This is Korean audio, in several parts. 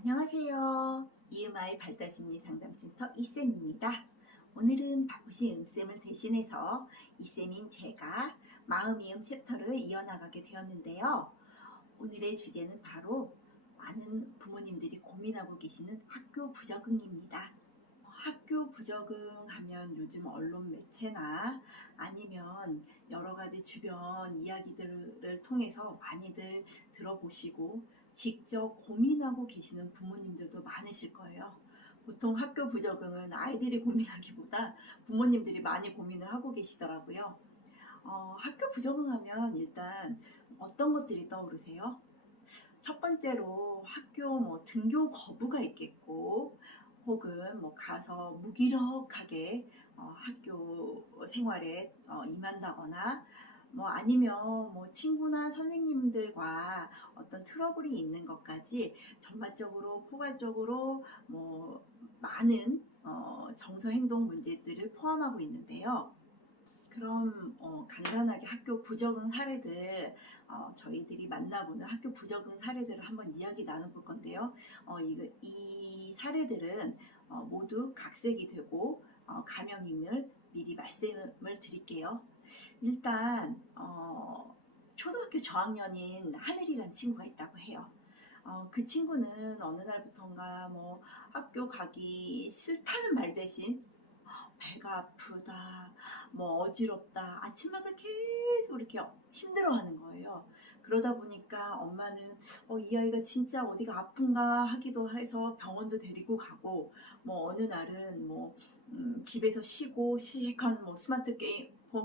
안녕하세요. 이음아이 발달심리상담센터 이쌤입니다. 오늘은 바쁘신 음쌤을 대신해서 이쌤인 제가 마음이음 챕터를 이어나가게 되었는데요. 오늘의 주제는 바로 많은 부모님들이 고민하고 계시는 학교 부적응입니다. 학교 부적응하면 요즘 언론 매체나 아니면 여러 가지 주변 이야기들을 통해서 많이들 들어보시고 직접 고민하고 계시는 부모님들도 많으실 거예요. 보통 학교 부적응은 아이들이 고민하기보다 부모님들이 많이 고민을 하고 계시더라고요. 학교 부적응하면 일단 어떤 것들이 떠오르세요? 첫 번째로 학교 등교 거부가 있겠고, 혹은 가서 무기력하게 학교 생활에 임한다거나, 아니면 친구나 선생님들과 어떤 트러블이 있는 것까지 전반적으로 포괄적으로 많은 정서 행동 문제들을 포함하고 있는데요. 그럼 간단하게 학교 부적응 사례들, 저희들이 만나보는 학교 부적응 사례들을 한번 이야기 나눠볼 건데요. 이 사례들은 모두 각색이 되고 가명임을 미리 말씀을 드릴게요. 일단 초등학교 저학년인 하늘이란 친구가 있다고 해요. 그 친구는 어느 날부턴가 학교 가기 싫다는 말 대신 배가 아프다, 어지럽다, 아침마다 계속 이렇게 힘들어하는 거예요. 그러다 보니까 엄마는 이 아이가 진짜 어디가 아픈가 하기도 해서 병원도 데리고 가고, 어느 날은 집에서 쉬고 실컷 스마트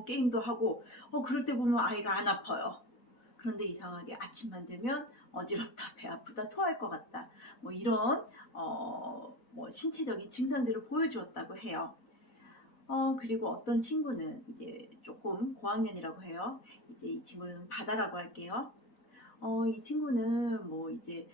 게임도 하고, 그럴 때 보면 아이가 안 아파요. 그런데 이상하게 아침만 되면 어지럽다, 배 아프다, 토할 것 같다, 이런 신체적인 증상들을 보여주었다고 해요. 그리고 어떤 친구는 이제 조금 고학년이라고 해요. 이제 이 친구는 바다라고 할게요. 이 친구는 이제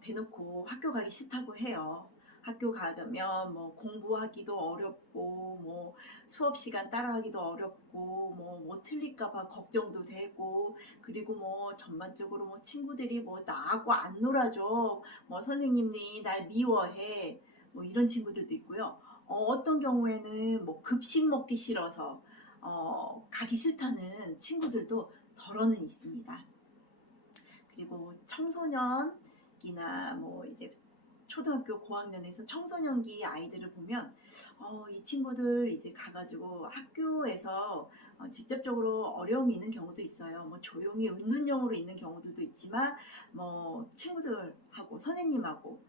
대놓고 학교 가기 싫다고 해요. 학교 가려면 공부하기도 어렵고, 수업 시간 따라하기도 어렵고, 틀릴까봐 걱정도 되고, 그리고 전반적으로 친구들이 나하고 안 놀아줘, 선생님이 날 미워해, 이런 친구들도 있고요. 어떤 경우에는 급식 먹기 싫어서 가기 싫다는 친구들도 덜어는 있습니다. 그리고 청소년기나 이제 초등학교 고학년에서 청소년기 아이들을 보면 이 친구들 이제 가가지고 학교에서 직접적으로 어려움이 있는 경우도 있어요. 조용히 은둔형으로 있는 경우들도 있지만 친구들하고 선생님하고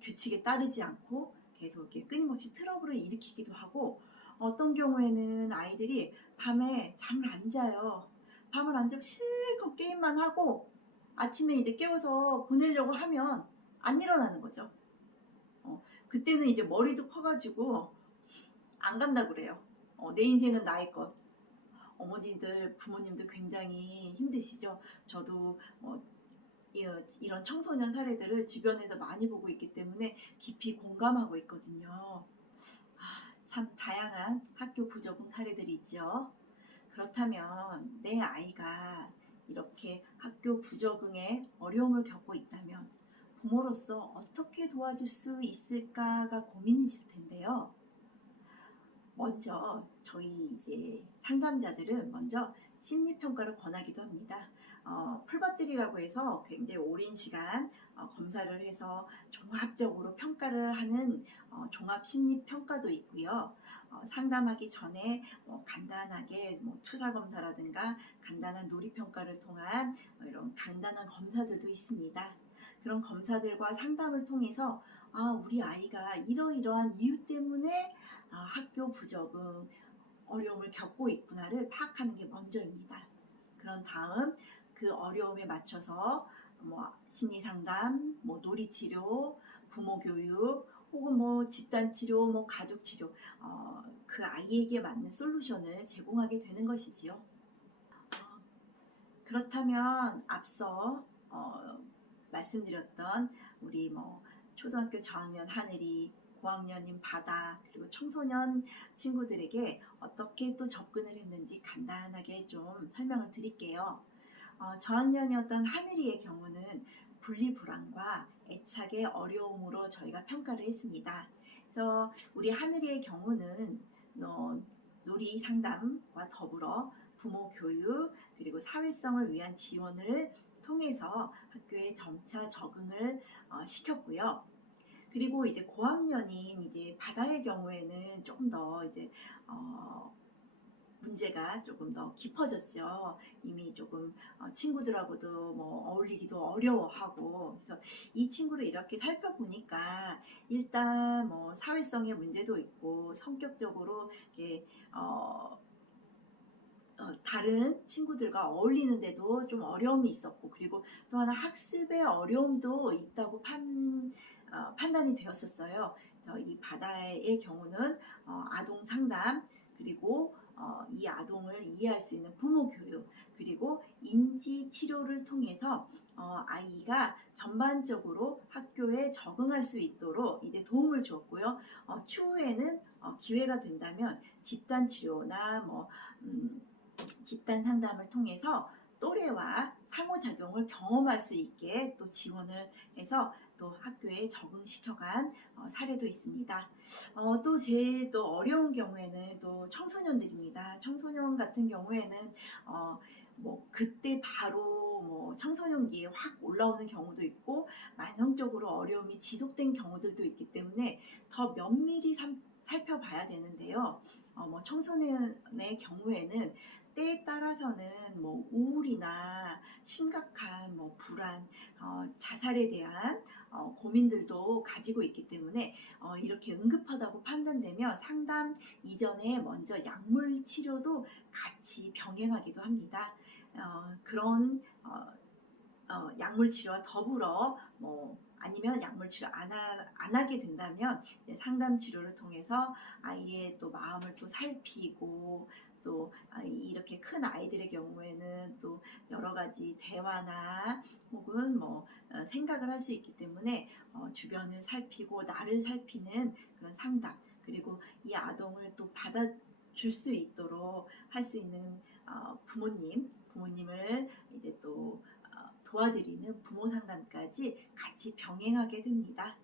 규칙에 따르지 않고 계속 이렇게 끊임없이 트러블을 일으키기도 하고, 어떤 경우에는 아이들이 밤에 잠을 안 자요. 밤을 안 자고 실컷 게임만 하고 아침에 이제 깨워서 보내려고 하면 안 일어나는 거죠. 그때는 이제 머리도 커가지고 안 간다 그래요. 내 인생은 나의 것. 어머니들, 부모님들 굉장히 힘드시죠. 저도 이런 청소년 사례들을 주변에서 많이 보고 있기 때문에 깊이 공감하고 있거든요. 참 다양한 학교 부적응 사례들이 있죠. 그렇다면 내 아이가 이렇게 학교 부적응에 어려움을 겪고 있다면 부모로서 어떻게 도와줄 수 있을까가 고민이실 텐데요. 먼저 저희 이제 상담자들은 먼저 심리평가를 권하기도 합니다. 풀밭들이라고 해서 굉장히 오랜 시간 검사를 해서 종합적으로 평가를 하는 종합심리평가도 있고요. 상담하기 전에 간단하게 투사검사라든가 간단한 놀이평가를 통한 이런 간단한 검사들도 있습니다. 그런 검사들과 상담을 통해서 우리 아이가 이러이러한 이유 때문에 학교 부적응 어려움을 겪고 있구나를 파악하는 게 먼저입니다. 그런 다음 그 어려움에 맞춰서 심리상담, 놀이치료, 부모교육, 혹은 집단치료, 가족치료, 그 아이에게 맞는 솔루션을 제공하게 되는 것이지요. 그렇다면 앞서 말씀드렸던 우리 초등학교 저학년 하늘이, 고학년인 바다, 그리고 청소년 친구들에게 어떻게 또 접근을 했는지 간단하게 좀 설명을 드릴게요. 저학년이었던 하늘이의 경우는 분리불안과 애착의 어려움으로 저희가 평가를 했습니다. 그래서 우리 하늘이의 경우는 놀이 상담과 더불어 부모 교육 그리고 사회성을 위한 지원을 통해서 학교에 점차 적응을 시켰고요. 그리고 이제 고학년인 이제 바다의 경우에는 조금 더 이제 문제가 조금 더 깊어졌죠. 이미 조금 친구들하고도 뭐 어울리기도 어려워하고, 그래서 이 친구를 이렇게 살펴보니까 일단 뭐 사회성의 문제도 있고 성격적으로 이렇게 다른 친구들과 어울리는데도 좀 어려움이 있었고, 그리고 또 하나 학습의 어려움도 있다고 판단이 되었었어요. 그래서 이 바다의 경우는 아동 상담, 그리고 이 아동을 이해할 수 있는 부모 교육, 그리고 인지 치료를 통해서 아이가 전반적으로 학교에 적응할 수 있도록 이제 도움을 주었고요. 추후에는 기회가 된다면 집단 치료나 집단 상담을 통해서 또래와 상호작용을 경험할 수 있게 또 지원을 해서 또 학교에 적응시켜간 사례도 있습니다. 또 제일 또 어려운 경우에는 또 청소년들입니다. 청소년 같은 경우에는 그때 바로 청소년기에 확 올라오는 경우도 있고 만성적으로 어려움이 지속된 경우들도 있기 때문에 더 면밀히 살펴봐야 되는데요. 청소년의 경우에는 때에 따라서는 우울이나 심각한 불안, 자살에 대한 고민들도 가지고 있기 때문에 이렇게 응급하다고 판단되면 상담 이전에 먼저 약물 치료도 같이 병행하기도 합니다. 그런 약물 치료와 더불어 아니면 약물 치료 안 하게 된다면 상담 치료를 통해서 아이의 또 마음을 또 살피고, 또 이렇게 큰 아이들의 경우에는 또 여러 가지 대화나 혹은 생각을 할 수 있기 때문에 주변을 살피고 나를 살피는 그런 상담, 그리고 이 아동을 또 받아줄 수 있도록 할 수 있는 부모님을 이제 또 도와드리는 부모 상담까지 같이 병행하게 됩니다.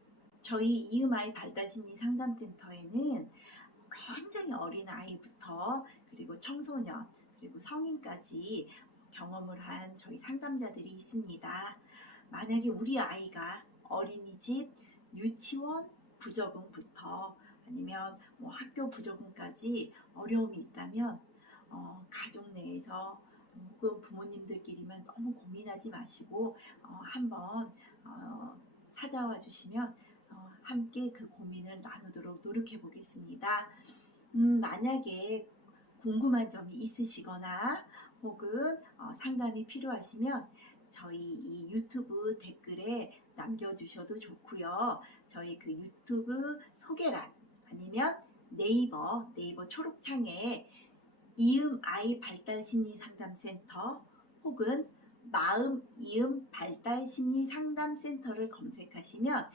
저희 이음아이 발달심리 상담센터에는 굉장히 어린 아이부터 그리고 청소년 그리고 성인까지 경험을 한 저희 상담자들이 있습니다. 만약에 우리 아이가 어린이집, 유치원 부적응부터 아니면 학교 부적응까지 어려움이 있다면 가족 내에서 혹은 부모님들끼리만 너무 고민하지 마시고 한번 찾아와 주시면 함께 그 고민을 나누도록 노력해 보겠습니다. 만약에 궁금한 점이 있으시거나 혹은 상담이 필요하시면 저희 이 유튜브 댓글에 남겨주셔도 좋고요. 저희 그 유튜브 소개란 아니면 네이버 초록창에 이음아이 발달심리상담센터 혹은 마음 발달심리상담센터를 검색하시면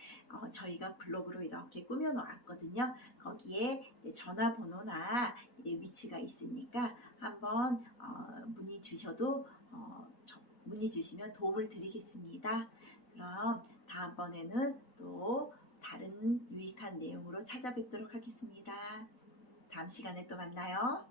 저희가 블로그로 이렇게 꾸며 놓았거든요. 거기에 전화번호나 위치가 있으니까 한번 문의 주시면 도움을 드리겠습니다. 그럼 다음번에는 또 다른 유익한 내용으로 찾아뵙도록 하겠습니다. 다음 시간에 또 만나요.